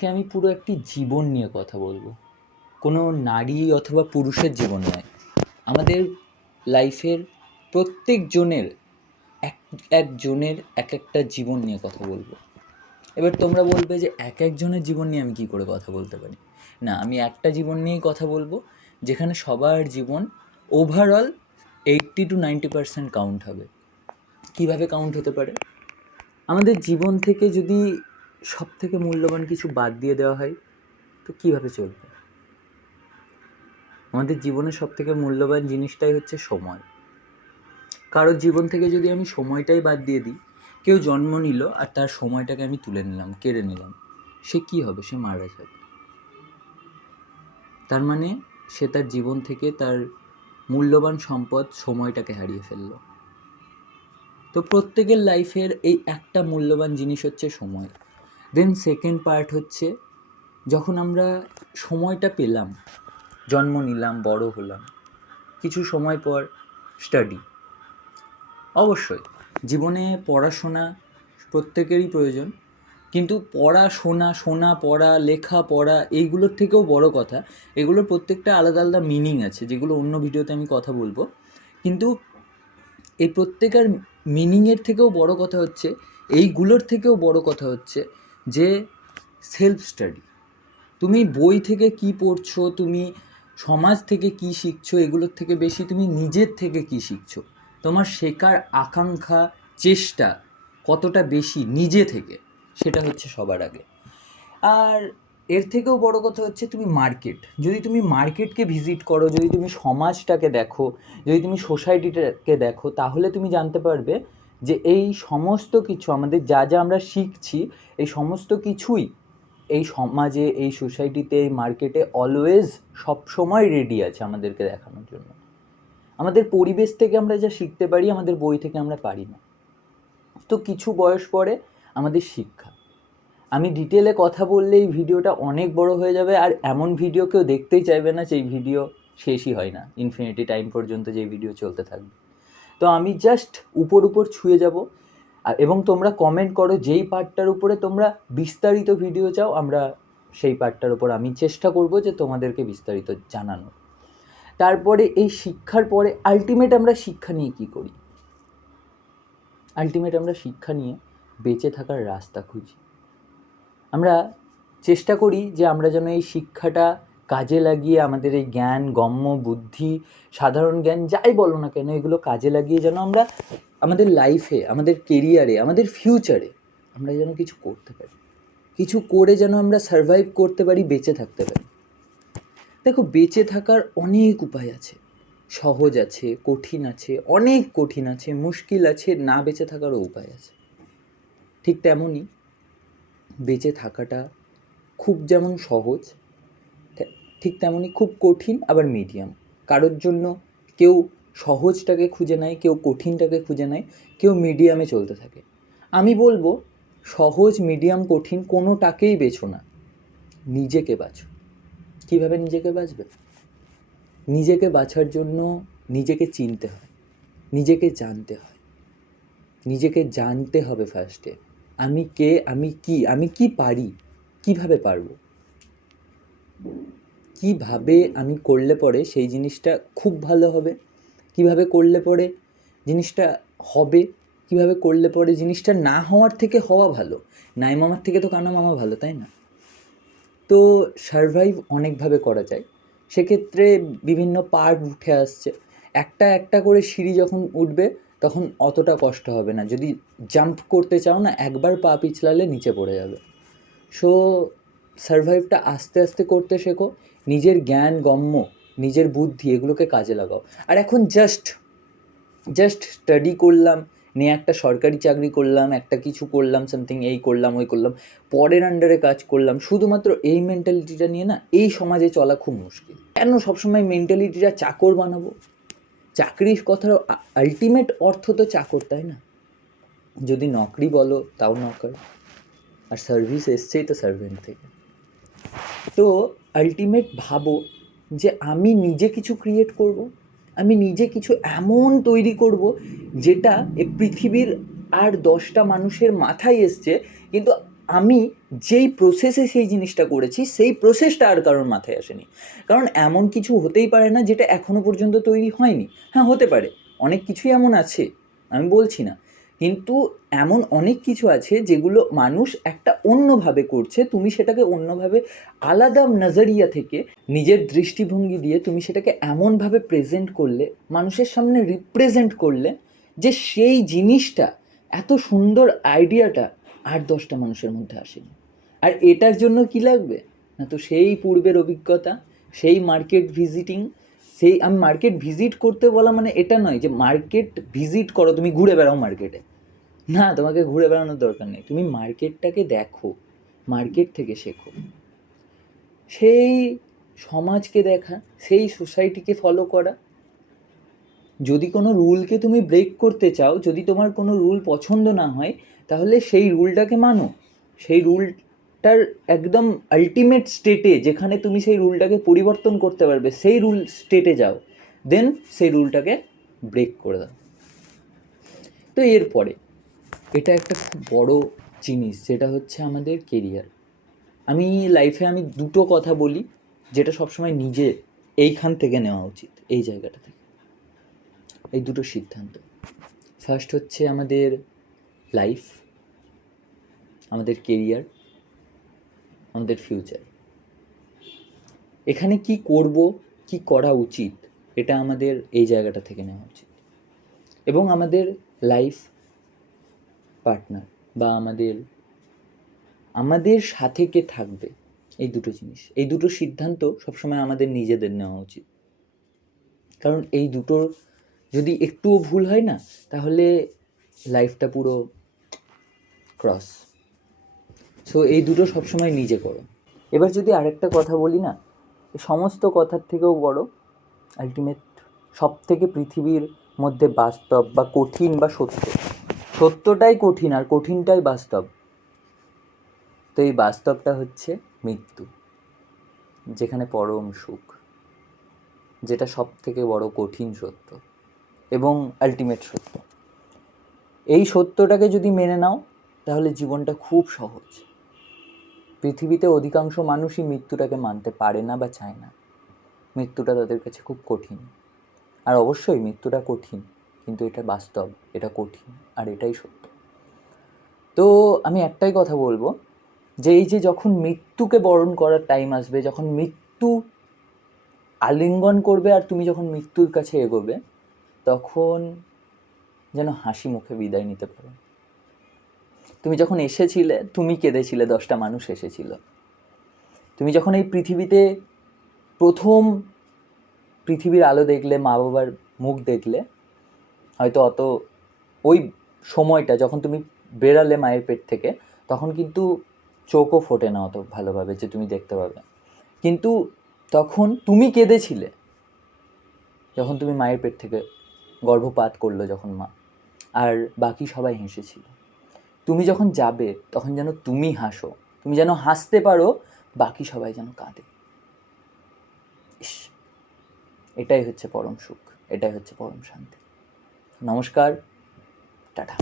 আজকে আমি পুরো একটি জীবন নিয়ে কথা বলবো। কোনো নারী অথবা পুরুষের জীবন নয়, আমাদের লাইফের প্রত্যেকজনের একজনের এক একটা জীবন নিয়ে কথা বলবো। এবার তোমরা বলবে যে এক একজনের জীবন নিয়ে আমি কী করে কথা বলতে পারি। না, আমি একটা জীবন নিয়েই কথা বলবো, যেখানে সবার জীবন ওভারঅল 80-90% কাউন্ট হবে। কীভাবে কাউন্ট হতে পারে? আমাদের জীবন থেকে যদি সব থেকে মূল্যবান কিছু বাদ দিয়ে দেওয়া হয়, তো কীভাবে চলবে? আমাদের জীবনের সব থেকে মূল্যবান জিনিসটাই হচ্ছে সময়। কারোর জীবন থেকে যদি আমি সময়টাই বাদ দিয়ে দিই, কেউ জন্ম নিল আর তার সময়টাকে আমি তুলে নিলাম, কেড়ে নিলাম, সে কী হবে? সে মারা যাবে। তার মানে সে তার জীবন থেকে তার মূল্যবান সম্পদ সময়টাকে হারিয়ে ফেলল। তো প্রত্যেকের লাইফের এই একটা মূল্যবান জিনিস হচ্ছে সময়। দেন সেকেন্ড পার্ট হচ্ছে, যখন আমরা সময়টা পেলাম, জন্ম নিলাম, বড় হলাম, কিছু সময় পর স্টাডি। অবশ্যই জীবনে পড়াশোনা প্রত্যেকেরই প্রয়োজন, কিন্তু পড়া, লেখা পড়া এইগুলোর থেকেও বড় কথা, এগুলোর প্রত্যেকটা আলাদা আলাদা মিনিং আছে, যেগুলো অন্য ভিডিওতে আমি কথা বলবো। কিন্তু এই প্রত্যেকের মিনিংয়ের থেকেও বড় কথা হচ্ছে, এইগুলোর থেকেও বড় কথা হচ্ছে যে সেলফ স্টাডি। তুমি বই থেকে কি পড়ছো, তুমি সমাজ থেকে কি শিখছো, এগুলোর থেকে বেশি তুমি নিজের থেকে কি শিখছো, তোমার শেখার আকাঙ্ক্ষা, চেষ্টা কতটা বেশি নিজে থেকে, সেটা হচ্ছে সবার আগে। আর এর থেকেও বড় কথা হচ্ছে তুমি যদি তুমি মার্কেটকে ভিজিট করো, যদি তুমি সমাজটাকে দেখো, যদি তুমি সোসাইটিটাকে দেখো, তাহলে তুমি জানতে পারবে যে এই সমস্ত কিছু আমাদের যা যা আমরা শিখছি, এই সমস্ত কিছুই এই সমাজে, এই সোসাইটিতে, এই মার্কেটে অলওয়েজ সবসময় রেডি আছে আমাদেরকে দেখানোর জন্য। আমাদের পরিবেশ থেকে আমরা যা শিখতে পারি, আমাদের বই থেকে আমরা পারি না। তো কিছু বয়স পরে আমাদের শিক্ষা। আমি ডিটেলে কথা বললে এই ভিডিওটা অনেক বড় হয়ে যাবে, আর এমন ভিডিও কেউ দেখতেই চাইবে না যেই ভিডিও শেষই হয় না, ইনফিনিটি টাইম পর্যন্ত যেই ভিডিও চলতে থাকবে। তো আমি জাস্ট উপর ছুঁয়ে যাব, এবং তোমরা কমেন্ট করো যেই পার্টটার উপরে তোমরা বিস্তারিত ভিডিও চাও, আমরা সেই পার্টটার উপর আমি চেষ্টা করব যে তোমাদেরকে বিস্তারিত জানানো। তারপরে এই শিক্ষার পরে আলটিমেট আমরা শিক্ষা নিয়ে কী করি? আলটিমেট আমরা শিক্ষা নিয়ে বেঁচে থাকার রাস্তা খুঁজি। আমরা চেষ্টা করি যে আমরা যেন এই শিক্ষাটা কাজে লাগিয়ে আমাদের এই জ্ঞান, গম্য বুদ্ধি, সাধারণ জ্ঞান যাই বলো না কেন, এগুলো কাজে লাগিয়ে যেন আমরা আমাদের লাইফে, আমাদের কেরিয়ারে, আমাদের ফিউচারে আমরা যেন কিছু করতে পারি, কিছু করে যেন আমরা সারভাইভ করতে পারি, বেঁচে থাকতে পারি। দেখো, বেঁচে থাকার অনেক উপায় আছে, সহজ আছে, কঠিন আছে, অনেক কঠিন আছে, মুশকিল আছে, না বেঁচে থাকারও উপায় আছে। ঠিক তেমনই বেঁচে থাকাটা খুব যেমন সহজ, ঠিক তেমনই খুব কঠিন, আবার মিডিয়াম। কারোর জন্য কেউ সহজটাকে খুঁজে নেয়, কেউ কঠিনটাকে খুঁজে নেয়, কেউ মিডিয়ামে চলতে থাকে। আমি বলবো, সহজ, মিডিয়াম, কঠিন কোনোটাকেই বেছো না, নিজেকে বাছো। কীভাবে নিজেকে বাছবে? নিজেকে বাছার জন্য নিজেকে চিনতে হয়, নিজেকে জানতে হয়, নিজেকে জানতে হবে ফার্স্টে। আমি কে, আমি কি পারি, কিভাবে পারবো, কিভাবে আমি করলে পরে সেই জিনিসটা খুব ভালো হবে, কিভাবে করলে পরে জিনিসটা হবে, কিভাবে করলে পরে জিনিসটা না হওয়ার থেকে হওয়া ভালো। নাই মামার থেকে তো কানা মামা ভালো, তাই না? তো সারভাইভ অনেকভাবে করা যায়। সেক্ষেত্রে বিভিন্ন পার্ট উঠে আসছে। একটা একটা করে সিঁড়ি যখন উঠবে তখন অতটা কষ্ট হবে না। যদি জাম্প করতে চাও না, একবার পা পিছলালে নিচে পড়ে যাবে। সো সারভাইভটা আস্তে আস্তে করতে শেখো, নিজের জ্ঞান, গম্য, নিজের বুদ্ধি, এগুলোকে কাজে লাগাও। আর এখন জাস্ট স্টাডি করলাম, নিয়ে একটা সরকারি চাকরি করলাম, একটা কিছু করলাম, সামথিং, এই করলাম, ওই করলাম, পরের আন্ডারে কাজ করলাম, শুধুমাত্র এই মেন্টালিটিটা নিয়ে না এই সমাজে চলা খুব মুশকিল। কেন সবসময় মেন্টালিটিটা চাকর বানাবো? চাকরির কথার আলটিমেট অর্থ তো চাকর, তাই না? যদি নকরি বলো তাও নকর, আর সার্ভিস এসছেই তো সার্ভেন্ট থেকে। তো আলটিমেট ভাবো যে আমি নিজে কিছু ক্রিয়েট করব, আমি নিজে কিছু এমন তৈরি করব যেটা এই পৃথিবীর আর 10টা মানুষের মাথায় এসছে, কিন্তু আমি যেই প্রসেসে সেই জিনিসটা করেছি সেই প্রসেসটা আর কারোর মাথায় আসেনি। কারণ এমন কিছু হতেই পারে না যেটা এখনো পর্যন্ত তৈরি হয়নি। হ্যাঁ, হতে পারে, অনেক কিছুই এমন আছে, আমি বলছি না, কিন্তু এমন অনেক কিছু আছে যেগুলো মানুষ একটা অন্যভাবে করছে, তুমি সেটাকে অন্যভাবে আলাদা নজরিয়া থেকে নিজের দৃষ্টিভঙ্গি দিয়ে তুমি সেটাকে এমনভাবে প্রেজেন্ট করলে, মানুষের সামনে রিপ্রেজেন্ট করলে, যে সেই জিনিসটা, এত সুন্দর আইডিয়াটা ৮-১০টা মানুষের মধ্যে আসেনি। আর এটার জন্য কি লাগবে না, তো সেই পূর্বের অভিজ্ঞতা, সেই মার্কেট ভিজিটিং, সেই আমি মার্কেট ভিজিট করতে বলা মানে এটা নয় যে মার্কেট ভিজিট করো, তুমি ঘুরে বেড়াও মার্কেটে, না, তোমাকে ঘুরে বেড়ানোর দরকার নেই, তুমি মার্কেটটাকে দেখো, মার্কেট থেকে শেখো, সেই সমাজকে দেখা, সেই সোসাইটিকে ফলো করা। যদি কোনো রুলকে তুমি ব্রেক করতে চাও, যদি তোমার কোনো রুল পছন্দ না হয়, তাহলে সেই রুলটাকে মানো, সেই রুলটার একদম আলটিমেট স্টেটে যেখানে তুমি সেই রুলটাকে পরিবর্তন করতে পারবে, সেই রুল স্টেটে যাও, দেন সেই রুলটাকে ব্রেক করে দাও। তো এরপরে এটা একটা খুব বড় জিনিস, যেটা হচ্ছে আমাদের কেরিয়ার। আমি লাইফে দুটো কথা বলি যেটা সবসময় নিজে এইখান থেকে নেওয়া উচিত, এই জায়গাটা থেকে, এই দুটো সিদ্ধান্ত। ফার্স্ট হচ্ছে আমাদের লাইফ, আমাদের কেরিয়ার, আমাদের ফিউচার। এখানে কি করব, কি করা উচিত, এটা আমাদের এই জায়গাটা থেকে নেওয়া উচিত। এবং আমাদের লাইফ পার্টনার বা আমাদের সাথে কে থাকবে, এই দুটো জিনিস, এই দুটো সিদ্ধান্ত সবসময় আমাদের নিজেদের নেওয়া উচিত। কারণ এই দুটোর যদি একটুও ভুল হয় না, তাহলে লাইফটা পুরো ক্রস। সো এই দুটো সবসময় নিজে করো। এবার যদি আরেকটা কথা বলি না, সমস্ত কথার থেকেও বড়, আলটিমেট সব থেকে পৃথিবীর মধ্যে বাস্তব বা কঠিন বা সত্য, সত্যটাই কঠিন আর কঠিনটাই বাস্তব। তো এই বাস্তবটা হচ্ছে মৃত্যু, যেখানে পরম সুখ, যেটা সব থেকে বড় কঠিন সত্য এবং আলটিমেট সত্য। এই সত্যটাকে যদি মেনে নাও, তাহলে জীবনটা খুব সহজ। পৃথিবীতে অধিকাংশ মানুষই মৃত্যুটাকে মানতে পারে না বা চায় না, মৃত্যুটা তাদের কাছে খুব কঠিন। আর অবশ্যই মৃত্যুটা কঠিন, কিন্তু এটা বাস্তব, এটা কঠিন, আর এটাই সত্য। তো আমি একটাই কথা বলবো, যে এই যে যখন মৃত্যুকে বরণ করার টাইম আসবে, যখন মৃত্যু আলিঙ্গন করবে আর তুমি যখন মৃত্যুর কাছে এগোবে, তখন যেন হাসি মুখে বিদায় নিতে পারো। তুমি যখন এসেছিলে, তুমি কেঁদেছিলে, 10টা মানুষ এসেছিল। তুমি যখন এই পৃথিবীতে প্রথম পৃথিবীর আলো দেখলে, মা বাবার মুখ দেখলে, হয়তো ওই সময়টা যখন তুমি বেরালে মায়ের পেট থেকে, তখন কিন্তু চোখও ফোটে না অত ভালোভাবে যে তুমি দেখতে পাবে। কিন্তু তখন তুমি কেঁদেছিলে যখন তুমি মায়ের পেট থেকে গর্ভপাত করলো, যখন মা, আর বাকি সবাই হেসেছিল। তুমি যখন যাবে, তখন যেন তুমি হাসো, তুমি যেন হাসতে পারো, বাকি সবাই যেন কাঁদে। ইস, এটাই হচ্ছে পরম সুখ, এটাই হচ্ছে পরম শান্তি। নমস্কার, টাটা।